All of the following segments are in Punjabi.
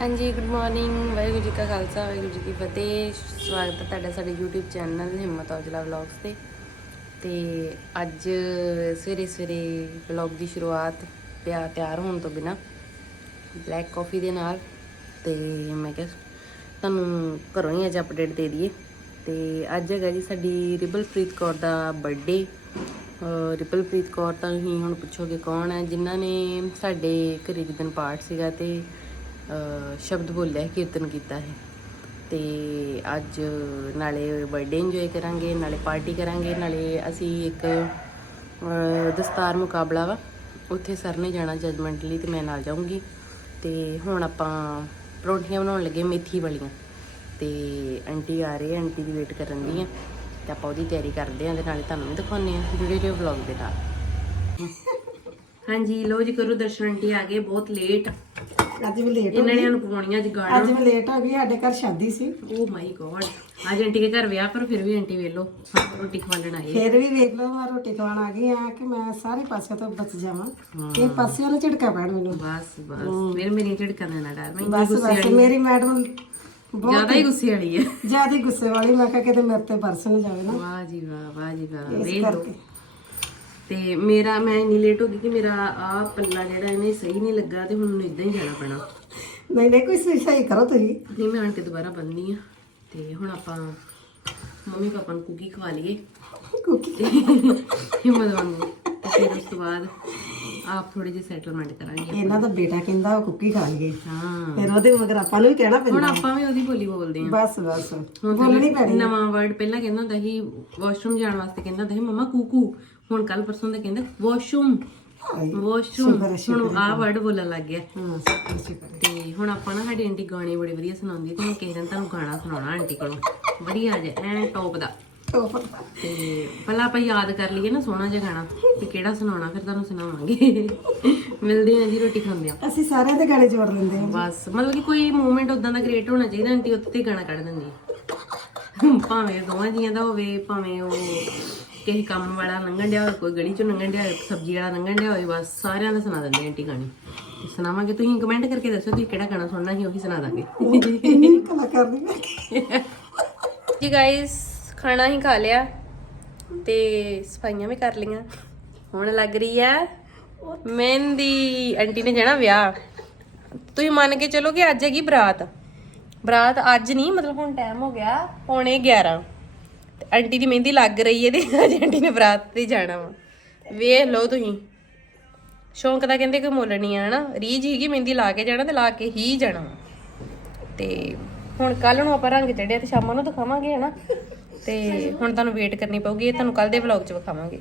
ਹਾਂਜੀ ਗੁੱਡ ਮਾਰਨਿੰਗ ਵਾਹਿਗੁਰੂ ਜੀ ਕਾ ਖਾਲਸਾ, ਵਾਹਿਗੁਰੂ ਜੀ ਕੀ ਫਤਿਹ। ਸਵਾਗਤ ਹੈ ਤੁਹਾਡਾ ਸਾਡੇ YouTube ਚੈਨਲ ਹਿੰਮਤ ਔਜਲਾ ਵਲੌਗਸ ਤੇ। ਤੇ ਅੱਜ ਸਵੇਰੇ ਸਵੇਰੇ ਵਲੌਗ ਦੀ ਸ਼ੁਰੂਆਤ ਪਿਆ ਤਿਆਰ ਹੋਣ ਤੋਂ ਬਿਨਾ ਬਲੈਕ ਕਾਫੀ ਦੇ ਨਾਲ। ਤੇ ਮੈਂ ਕਿਹਾ ਤੁਹਾਨੂੰ ਘਰੋਂ ਹੀ ਅੱਜ ਅਪਡੇਟ ਦੇ ਦਈਏ। ਤੇ ਅੱਜ ਹੈਗਾ ਜੀ ਸਾਡੀ ਰਿਬਲਪ੍ਰੀਤ ਕੌਰ ਦਾ ਬਰਥਡੇ ਰਿਬਲਪ੍ਰੀਤ ਕੌਰ ਤਾਂ ਹੀ ਹੁਣ ਪੁੱਛੋਗੇ ਕੌਣ ਹੈ? ਜਿਨ੍ਹਾਂ ਨੇ ਸਾਡੇ ਘਰੇ ਜਿੱਦਣ ਪਾਠ ਸੀਗਾ ਤੇ ਸ਼ਬਦ ਬੋਲਿਆ ਕੀਰਤਨ ਕੀਤਾ ਹੈ। ਤੇ ਅੱਜ ਨਾਲੇ ਬਰਥਡੇ ਇੰਜੋਏ ਕਰਾਂਗੇ, ਨਾਲੇ ਪਾਰਟੀ ਕਰਾਂਗੇ, ਨਾਲੇ ਅਸੀਂ ਇੱਕ ਦਸਤਾਰ ਮੁਕਾਬਲਾ ਵਾ। ਉੱਥੇ ਸਰ ਨੇ ਜਾਣਾ ਜਜਮੈਂਟ ਲਈ ਤੇ ਮੈਂ ਨਾਲ ਜਾਊਂਗੀ। ਤੇ ਹੁਣ ਆਪਾਂ ਪਰੌਂਠੀਆਂ ਬਣਾਉਣ ਲੱਗੇ ਮੇਥੀ ਵਾਲੀਆਂ। ਤੇ ਆਂਟੀ ਆ ਰਹੇ ਆਂਟੀ ਦੀ ਵੇਟ ਕਰਨ ਦੀ ਆ। ਤੇ ਆਪਾਂ ਉਹਦੀ ਤਿਆਰੀ ਕਰਦੇ ਆਂ ਤੇ ਨਾਲੇ ਤੁਹਾਨੂੰ ਵੀ ਦਿਖਾਉਂਦੇ ਆ ਜੁੜੇ ਰਹੋ ਵਲੌਗ ਦੇ ਨਾਲ। ਹਾਂਜੀ ਲੋ ਜੀ ਕਰੋ ਦਰਸ਼ਨ ਆਂਟੀ ਆ ਗਏ, ਬਹੁਤ ਲੇਟ ਅੱਜ ਵੀ ਲੇਟ ਹੋ ਇਹਨਾਂ ਨੇ ਗਈ ਸਾਨੂੰ ਪਵਾਉਣੀਆਂ ਅੱਜ ਗਾਣਾ ਅੱਜ ਵੀ ਲੇਟ ਹੋ ਗਈ ਸਾਡੇ ਘਰ ਸ਼ਾਦੀ ਸੀ। ਓ ਮਾਈ ਗੋਡ ਅੱਜ ਆਂਟੀ ਦੇ ਘਰ ਵਿਆਹ ਪਰ ਫਿਰ ਵੀ ਆਂਟੀ ਵੇਲੋ ਰੋਟੀ ਖਵਾਉਣ ਆਏ। ਫੇਰ ਵੀ ਵੇਖ ਲਓ ਮੈਂ ਰੋਟੀ ਖਾਣ ਆ ਗਈ ਆ ਕਿ ਮੈਂ ਸਾਰੇ ਪਾਸੇ ਤੋਂ ਬਚ ਜਾਵਾਂ। ਇਹ ਪਾਸਿਆਂ ਨੂੰ ਝਟਕਾ ਪੈਣ ਮੈਨੂੰ। ਬਸ ਬਸ। ਮੇਰੇ ਮੇਰੀ ਝੜਕਾਂ ਦਾ ਨਾ ਡਰ ਮੈਂ ਬਸ ਬਸ ਮੇਰੀ ਮੈਡਮ ਬਹੁਤ ਜ਼ਿਆਦਾ ਹੀ ਗੁੱਸੇ ਵਾਲੀ ਹੈ। ਜ਼ਿਆਦਾ ਗੁੱਸੇ ਵਾਲੀ ਮੈਂ ਕਿਹਾ ਕਿਤੇ ਮੇਰੇ ਤੇ ਬਰਸ ਨਾ ਜਾਵੇ ਨਾ। ਵਾਹ ਜੀ ਵਾਹ ਵਾਹ ਜੀ ਵਾਹ। ਵੇਖ ਲਓ। ਕਰਕੇ। ਤੇ ਮੇਰਾ ਮੈਂ ਇੰਨੀ ਲੇਟ ਹੋ ਗਈ ਕਿ ਮੇਰਾ ਆ ਪੱਲਾ ਜਿਹੜਾ ਇਹਨੇ ਸਹੀ ਨਹੀਂ ਲੱਗਾ ਤੇ ਹੁਣ ਮੈਨੂੰ ਇਦਾਂ ਹੀ ਜਾਣਾ ਪੈਣਾ। ਨਹੀਂ ਨਹੀਂ ਕੋਈ ਸਹੀ ਕਰੋ ਤੁਸੀਂ। ਨਹੀਂ ਮੈਂ ਆਣ ਕੇ ਦੁਬਾਰਾ ਬੰਨਣੀ ਆ ਤੇ ਹੁਣ ਆਪਾਂ ਮੰਮੀ ਪਾਪਾ ਨੂੰ ਕੁਕੀ ਖਵਾ ਲਈਏ। ਕੁਕੀ ਹਿੰਮਤ ਵਾਂਗੂ ਤੇ ਫਿਰ ਉਸ ਤੋਂ ਬਾਅਦ ਆਪ ਥੋੜੀ ਜਿਹੀ ਸੈਟਲਮੈਂਟ ਕਰਾਂਗੇ ਇਹਨਾਂ ਦਾ ਬੇਟਾ ਕਹਿੰਦਾ ਉਹ ਕੁਕੀ ਖਾ ਲਈਏ। ਹਾਂ। ਫਿਰ ਉਹਦੇ ਮਗਰ ਆਪਾਂ ਨੂੰ ਵੀ ਕਹਿਣਾ ਹੁਣ ਪੈਂਦਾ ਆਪਾਂ ਵੀ ਉਹਦੀ ਬੋਲੀ ਬੋਲਦੇ ਆ ਬਸ ਬਸ। ਹੁਣ ਬੋਲਣੀ ਪੈਣੀ ਨਵਾਂ ਵਰਡ ਪਹਿਲਾਂ ਕਹਿੰਦਾ ਹੁੰਦਾ ਸੀ ਵਾਸ਼ਰੂਮ ਜਾਣ ਵਾਸਤੇ ਕਹਿੰਦਾ ਹੁੰਦਾ ਸੀ ਮਮਾ ਕੂਕੂ। ਹੁਣ ਕੱਲ ਪਰਸੋਂ ਦਾ ਕਹਿੰਦਾ ਵਾਸ਼ਰੂਮ। ਵਾਸ਼ਰੂਮ। ਹੁਣ ਆ ਵਰਡ ਬੋਲਣ ਲੱਗ ਗਿਆ। ਹਾਂ ਤੇ ਹੁਣ ਆਪਾਂ ਨਾ ਸਾਡੀ ਆਂਟੀ ਗਾਣੇ ਬੜੇ ਵਧੀਆ ਸੁਣਾਉਂਦੀ ਤੇ ਮੈਂ ਕਿਸੇ ਦਿਨ ਤੁਹਾਨੂੰ ਗਾਣਾ ਸੁਣਾਉਣਾ ਆਂਟੀ ਕੋਲੋਂ। ਵਧੀਆ ਜਿਹਾ ਐ ਟੌਪ ਦਾ। ਤੇ ਪਹਿਲਾਂ ਆਪਾਂ ਯਾਦ ਕਰ ਲਈਏ ਨਾ ਸੋਹਣਾ ਜਿਹਾ ਗਾਣਾ ਕਿ ਕਿਹੜਾ ਸੁਣਾਉਣਾ ਫਿਰ ਤੁਹਾਨੂੰ ਸੁਣਾਵਾਂਗੇ। ਮਿਲਦੇ ਹਾਂ ਜੀ ਰੋਟੀ ਖਾਂਦੇ ਆ ਅਸੀਂ ਸਾਰਿਆਂ ਦੇ ਗਾਣੇ ਜੋੜ ਲੈਂਦੇ ਹਾਂ ਬਸ ਮਤਲਬ ਕਿ ਕੋਈ ਮੂਵਮੈਂਟ ਉਦਾਂ ਦਾ ਕ੍ਰੀਏਟ ਹੋਣਾ ਚਾਹੀਦਾ ਆਂਟੀ ਉੱਤੇ ਤੇ ਗਾਣਾ ਕੱਢ ਦਿੰਦੀ ਹੈ। ਭਾਵੇਂ ਦੋਵਾਂ ਜੀਆਂ ਦਾ ਹੋਵੇ ਭਾਵੇਂ ਉਹ ਕਿਸੇ ਕੰਮ ਵਾਲਾ ਲੰਘਣ ਡਿਆ ਹੋਵੇ ਕੋਈ ਗਲੀ ਚੋਂ ਲੰਘਣ ਡਿਆ ਹੋਵੇ ਸਬਜ਼ੀ ਵਾਲਾ ਲੰਘਣ ਡਿਆ ਹੋਵੇ ਬਸ ਸਾਰਿਆਂ ਦਾ ਸੁਣਾ ਦਿੰਦੇ ਆਂਟੀ ਗਾਣੇ ਤੇ ਸੁਣਾਵਾਂਗੇ ਤੁਸੀਂ ਕਮੈਂਟ ਕਰਕੇ ਦੱਸੋ ਤੁਸੀਂ ਕਿਹੜਾ ਗਾਣਾ ਸੁਣਨਾ ਸੀ ਉਹੀ ਸੁਣਾ ਦਾਂਗੇ। ਕਲਾਕਾਰ ਮੈਂ। ਜੀ ਗਾਇਸ ਖਾਣਾ ਹੀ ਖਾ ਲਿਆ ਤੇ ਸਫਾਈਆਂ ਵੀ ਕਰ ਲੀਆਂ ਹੁਣ ਲੱਗ ਰਹੀ ਆ ਮਹਿੰਦੀ। ਆਂਟੀ ਨੇ ਜਾਣਾ ਵਿਆਹ। ਤੁਸੀਂ ਮੰਨ ਕੇ ਚਲੋ ਕਿ ਅੱਜ ਹੈਗੀ ਬਰਾਤ। ਬਰਾਤ ਅੱਜ ਨਹੀਂ ਮਤਲਬ ਹੁਣ ਟਾਈਮ ਹੋ ਗਿਆ ਪੌਣੇ 11 ਤੇ ਆਂਟੀ ਦੀ ਮਹਿੰਦੀ ਲੱਗ ਰਹੀ ਹੈ ਤੇ ਅੱਜ ਆਂਟੀ ਨੇ ਬਰਾਤ ਤੇ ਜਾਣਾ ਵਾ। ਵੇਖ ਲਓ ਤੁਸੀਂ। ਸ਼ੌਂਕ ਦਾ ਕਹਿੰਦੇ ਕੋਈ ਮੁੱਲ ਨਹੀਂ ਆ, ਹਨਾ? ਰੀਝ ਹੀਗੀ ਮਹਿੰਦੀ ਲਾ ਕੇ ਜਾਣਾ ਤੇ ਲਾ ਕੇ ਹੀ ਜਾਣਾ। ਵਾ। ਤੇ ਹੁਣ ਕੱਲ ਨੂੰ ਆਪਾਂ ਰੰਗ ਚੜਿਆ ਤੇ ਸ਼ਾਮਾਂ ਨੂੰ ਦਿਖਾਵਾਂਗੇ, ਹਨਾ? ਤੇ ਹੁਣ ਤੁਹਾਨੂੰ ਵੇਟ ਕਰਨੀ ਪਊਗੀ, ਇਹ ਤੁਹਾਨੂੰ ਕੱਲ ਦੇ ਵਲੌਗ 'ਚ ਵਿਖਾਵਾਂਗੇ।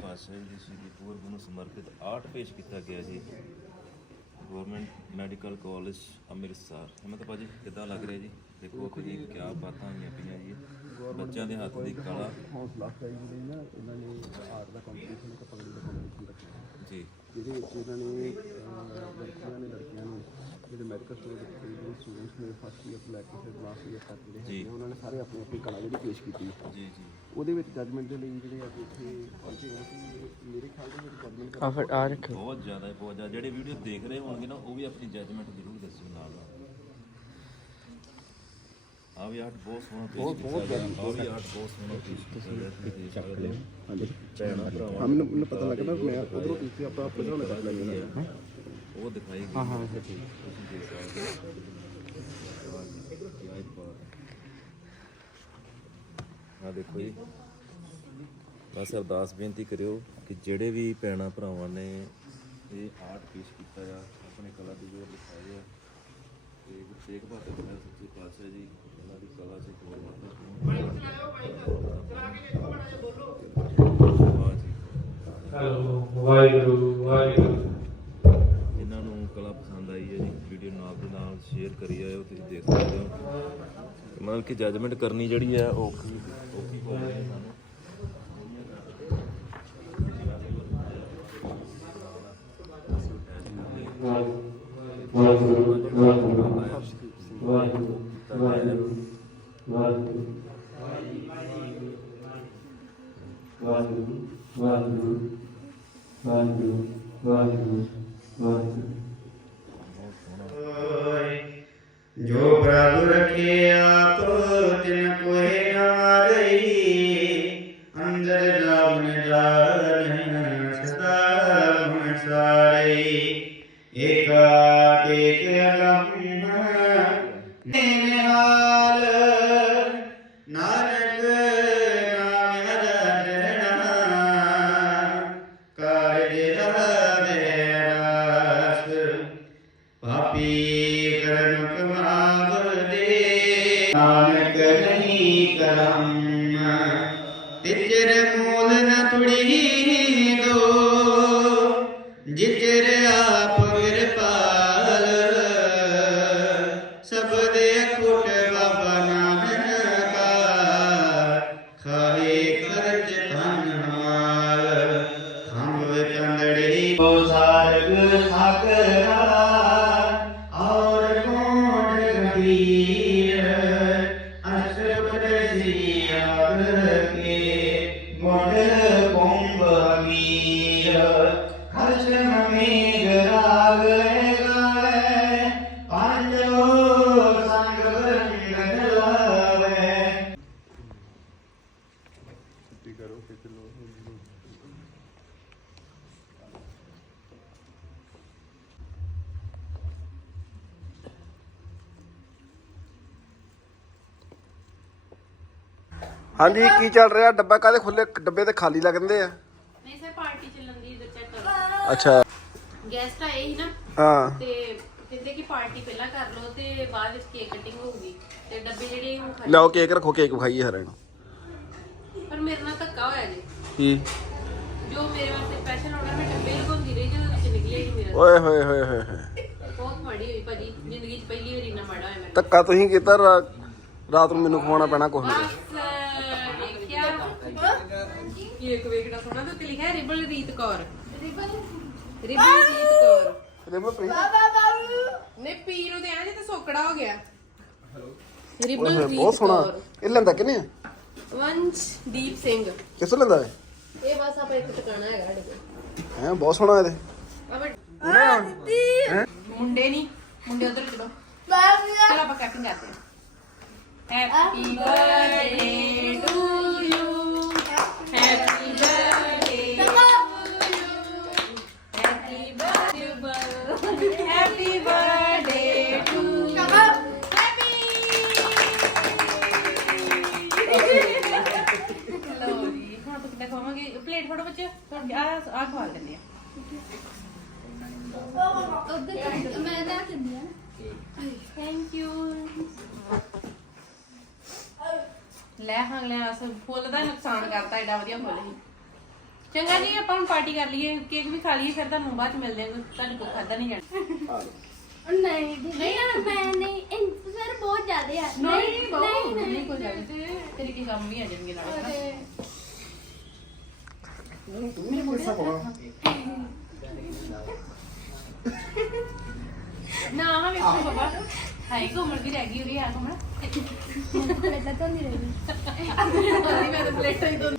ਪਾਤਸ਼ਾਹੀ ਜੀ ਸ਼੍ਰੀ ਪੂਰਬ ਨੂੰ ਸਮਰਪਿਤ ਆਰਟ ਪੇਸ਼ ਕੀਤਾ ਗਿਆ ਜੀ ਗਵਰਨਮੈਂਟ ਮੈਡੀਕਲ ਕਾਲਜ ਅੰਮ੍ਰਿਤਸਰ। ਹਿੰਮਤ ਭਾਜੀ ਕਿੱਦਾਂ ਲੱਗ ਰਿਹਾ ਜੀ? ਦੇਖੋ ਕਿ ਕਿਆ ਬਾਤਾਂ ਹੋਈਆਂ ਪਈਆਂ ਜੀ। ਬੱਚਿਆਂ ਦੇ ਹੱਥ ਦੀ ਕਲਾ। ਹੌਸਲਾ ਅਫਜ਼ਾਈ ਜਿਹੜੀ ਨਾ ਇਹਨਾਂ ਨੇ ਆਰਟ ਦਾ ਕੰਪੀਟੀਸ਼ਨ ਇੱਕ ਪਗੜੀ ਦਾ ਕੰਪੀਟੀਸ਼ਨ ਰੱਖਿਆ। ਜੀ। ਜਿਹਦੇ ਵਿੱਚ ਇਹਨਾਂ ਨੇ ਲੜਕੀਆਂ ਨੇ ਲੜਕਿਆਂ ਨੂੰ ਜਿਹੜੇ ਮੈਡੀਕਲ ਸਟੂਡੈਂਟ ਦੇ ਜਿਹੜੇ ਸਟੂਡੈਂਟਸ ਨੇ ਫਸਟ ਈਅਰ ਲੈ ਕੇ ਫਿਰ ਲਾਸਟ ਈਅਰ ਤੱਕ ਜਿਹੜੇ ਹੈਗੇ ਆ, ਉਹਨਾਂ ਨੇ ਸਾਰੇ ਆਪਣੀ ਆਪਣੀ ਕਲਾ ਜਿਹੜੀ ਪੇਸ਼ ਕੀਤੀ ਜੀ ਜੀ। ਉਹਦੇ ਵਿੱਚ ਜੱਜਮੈਂਟ ਦੇ ਲਈ ਜਿਹੜੇ ਅੱਜ ਇੱਥੇ ਪਹੁੰਚੇ ਹੋਏ ਸੀ ਮੇਰੇ ਖਿਆਲ ਦੇ ਵਿੱਚ ਜੱਜਮੈਂਟ ਆ ਰੱਖੋ ਬਹੁਤ ਜ਼ਿਆਦਾ ਬਹੁਤ ਜ਼ਿਆਦਾ। ਜਿਹੜੇ ਵੀਡੀਓ ਦੇਖ ਰਹੇ ਹੋਣਗੇ ਨਾ ਉਹ ਵੀ ਆਪਣੀ ਜੱਜਮੈਂਟ ਜ਼ਰੂਰ ਦੱਸਿਓ ਨਾਲ ਆ ਵੀ ਆਰਟ ਬਹੁਤ ਸੋਹਣਾ ਪੇਸ਼ ਕੀਤਾ ਗਿਆ। ਆ ਵੀ ਆਰਟ ਬਹੁਤ ਸੋਹਣਾ ਪੇਸ਼ ਕੀਤਾ ਗਿਆ। ਤੁਸੀਂ ਚੱਕ ਲਿਆ ਹਾਂਜੀ। ਭੈਣਾਂ ਭਰਾਵਾਂ ਹਾਂ ਮੈਨੂੰ ਮੈਨੂੰ ਪਤਾ ਲੱਗਾ ਨਾ ਮੈਂ ਉਧਰੋਂ ਤੁਸੀਂ ਆਪਣਾ ਆਪਣੇ ਨਾਲ ਕਰ ਲੈਂਦੇ ਉਹ ਦਿਖਾਈ ਗਈ। ਹਾਂ ਹਾਂ ਤੁਸੀਂ ਦੇਖ ਸਕਦੇ ਹੋ ਦੇਖੋ ਜੀ। ਬਸ ਅਰਦਾਸ ਬੇਨਤੀ ਕਰਿਓ ਕਿ ਜਿਹੜੇ ਵੀ ਭੈਣਾਂ ਭਰਾਵਾਂ ਨੇ ਇਹ ਆਰਟ ਪੇਸ਼ ਕੀਤਾ ਆ ਆਪਣੇ ਕਲਾ ਦੀ ਜੋਰ ਦਿਖਾਏ ਆ। ਤੇ ਗੁਰੂ ਤੇਗ ਬਹਾਦਰ ਸਾਹਿਬ ਸੱਚੇ ਪਾਤਸ਼ਾਹ ਜੀ ਉਹਨਾਂ ਦੀ ਕਲਾ 'ਚ ਹੋਰ ਵਾਹ ਜੀ। ਹੈਲੋ ਵਾਹਿਗੁਰੂ ਵਾਹਿਗੁਰੂ ਇਹਨਾਂ ਨੂੰ ਕਲਾ ਪਸੰਦ ਆਈ ਹੈ ਜੀ ਵੀਡੀਓ ਨਾਲ ਦੇ ਨਾਲ ਸ਼ੇਅਰ ਕਰੀ ਆਇਓ, ਤੁਸੀਂ ਦੇਖ ਸਕਦੇ ਹੋ। ਮਤਲਬ ਕਿ ਜਜਮੈਂਟ ਕਰਨੀ ਜਿਹੜੀ ਹੈ ਔਖੀ ਔਖੀ ਹੋ ਰਹੀ ਹੈ ਸਾਨੂੰ। ਵਾਹਿਗੁਰੂ। ਨਾਲ ਨਾਨਕ ਪਾਪੀ ਕਰਮ ਕਮਾਵ ਦੇ ਨਹੀਂ ਕਰਮ ਤਿਜਰ ਮੂਲ ਨ ਤੁੜੀ ಸಾಗರ ਹਾਂਜੀ ਕੀ ਚੱਲ ਰਿਹਾ? ਡੱਬਾ ਕਾਦੇ ਖੁੱਲੇ ਡੱਬੇ ਤੇ ਖਾਲੀ ਲੱਗਦੇ ਆ। ਨਹੀਂ ਸਰ ਪਾਰਟੀ ਚੱਲਣ ਦੀ ਇਧਰ ਚੈੱਕ ਕਰੋ। ਅੱਛਾ। ਗੈਸਟ ਆਏ ਸੀ ਨਾ ਹਾਂ। ਤੇ ਕਹਿੰਦੇ ਕਿ ਪਾਰਟੀ ਪਹਿਲਾਂ ਕਰ ਲਓ ਤੇ ਬਾਅਦ ਵਿੱਚ ਕੇਕ ਕਟਿੰਗ ਹੋਊਗੀ। ਤੇ ਡੱਬੇ ਜਿਹੜੇ ਉਹ ਖਾਲੀ ਲਓ ਕੇਕ ਰੱਖੋ ਕੇਕ ਖਾਈਏ ਹਰੇ ਨੂੰ। ਪਰ ਮੇਰੇ ਨਾਲ ਧੱਕਾ ਹੋਇਆ ਜੀ। ਕੀ? ਜੋ ਮੇਰੇ ਵਾਸਤੇ ਸਪੈਸ਼ਲ ਆਰਡਰ ਮੈਂ ਡੱਬੇ ਲਗਾਉਂਦੀ ਰਹੀ ਜਦੋਂ ਵਿੱਚ ਨਿਕਲਿਆ ਹੀ ਮੇਰਾ। ਓਏ ਹੋਏ ਹੋਏ ਹੋਏ ਹੋਏ। ਬਹੁਤ ਮਾੜੀ ਹੋਈ ਭਾਜੀ ਜ਼ਿੰਦਗੀ 'ਚ ਪਹਿਲੀ ਵਾਰੀ ਇੰਨਾ ਮਾੜਾ ਹੋਇਆ ਮੇਰੇ ਨਾਲ। ਧੱਕਾ ਤੁਸੀਂ ਕੀਤਾ ਰਾ- ਰਾਤ ਨੂੰ ਮੈਨੂੰ ਖਵਾਉਣਾ ਪੈਣਾ ਕੁਝ ਬਸ ਦੇਖਿਆ ਕੀ ਇੱਕ ਵੇਖਣਾ ਸੋਹਣਾ ਤੇ ਉੱਤੇ ਲਿਖਿਆ ਰਿਬਲ ਰੀਤ ਕੌਰ। ਰਿਬਲ? ਰਿਬਲ ਰੀਤ ਕੌਰ। ਰਿਬਲ ਪ੍ਰੀਤ? ਨੇ ਪੀ ਨੂੰ ਦੇਣਾ ਜੇ ਤੇ ਸੋਕੜਾ ਹੋ ਗਿਆ। ਓਏ ਰਿਬਲ ਹੋਏ, ਰੀਤ ਬਹੁਤ ਸੋਹਣਾ। ਕੌਰ। ਇਹ ਲੈਂਦਾ ਕਿਨੇ ਵੰਸ਼ ਦੀਪ ਸਿੰਘ। ਕਿੱਥੋਂ ਲੈਂਦਾ ਹੈ ਇਹ ਬਸ ਆਪਾਂ ਇੱਕ ਟਿਕਾਣਾ ਹੈਗਾ ਸਾਡੇ ਕੋਲ। ਹੈ ਬਹੁਤ ਸੋਹਣਾ ਇਹਦੇ। ਆਪਾਂ ਮੁੰਡੇ ਨਹੀਂ ਮੁੰਡੇ ਉਧਰ ਚਲੋ। ਚਲੋ ਆਪਾਂ ਕੈਪਿੰਗ ਕਰਦੇ ਹਾਂ। Happy birthday to you happy ਆ ਆ ਖਵਾ ਦਿੰਦੇ ਆ। ਥੈਂਕ ਯੂ ਲੈ ਹਾਂ ਲੈ ਅਸ ਫੁੱਲ ਦਾ ਨੁਕਸਾਨ ਕਰਤਾ ਐਡਾ ਵਧੀਆ ਫੁੱਲ ਸੀ। ਚੰਗਾ ਜੀ ਆਪਾਂ ਹੁਣ ਪਾਰਟੀ ਕਰ ਲਈਏ। ਕੇਕ ਵੀ ਖਾ ਲਈਏ ਫਿਰ ਤੁਹਾਨੂੰ ਬਾਅਦ ਚ ਮਿਲਦੇ ਹਾਂ। ਤੁਹਾਡੇ ਕੋਲ ਖਾਦਾ ਨਹੀਂ ਜਾਣਾ। ਨਹੀਂ ਨਹੀਂ ਮੈਂ ਨਹੀਂ ਇਹ ਸਰ ਬਹੁਤ ਜ਼ਿਆਦਾ ਆ। ਨਹੀਂ ਨਹੀਂ ਬਹੁਤ ਨਹੀਂ ਕੋਈ ਗੱਲ ਨਹੀਂ। ਤੇਰੇ ਕੀ ਕੰਮ ਵੀ ਆ ਜਾਣਗੇ ਨਾਲ ਅਰੇ ਨਾ ਹਾਂ ਵੇਖੋ ਬਾਬਾ। ਹਾਈ ਕੋਮਲ ਵੀ ਰਹਿ ਗਈ ਉਰੀ ਆ ਕੋਮਲ ਪਹਿਲਾਂ ਤਾਂ ਨਹੀਂ ਰਹੀ ਮੈਂ ਤਾਂ ਪਲੇਟਾਂ ਹੀ ਤੋਂ